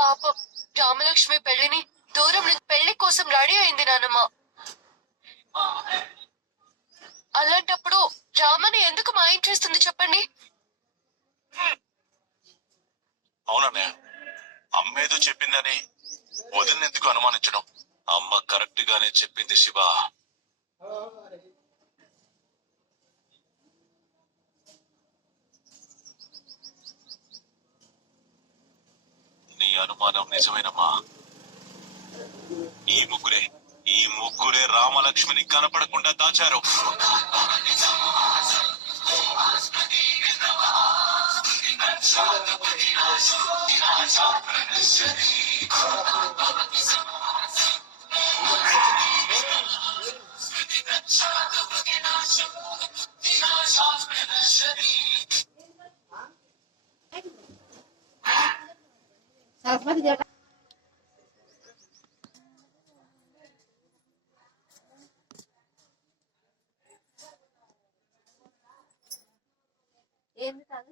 పాపం రామలక్ష్మి పెళ్లిని దూరం నుంచి పెళ్లి కోసం రెడీ అయింది నానమ్మ. అలాంటప్పుడు రామని ఎందుకు మాయం చేస్తుంది చెప్పండి? అవునన్నయ్య, అమ్మేదో చెప్పిందని వదిలినందుకు అనుమానించడం. అమ్మ కరెక్ట్ గానే చెప్పింది శివ. నీ అనుమానం నిజమేనమ్మా. ఈ ముగ్గురే రామలక్ష్మిని కనపడకుండా దాచారు. ఏంది కాదు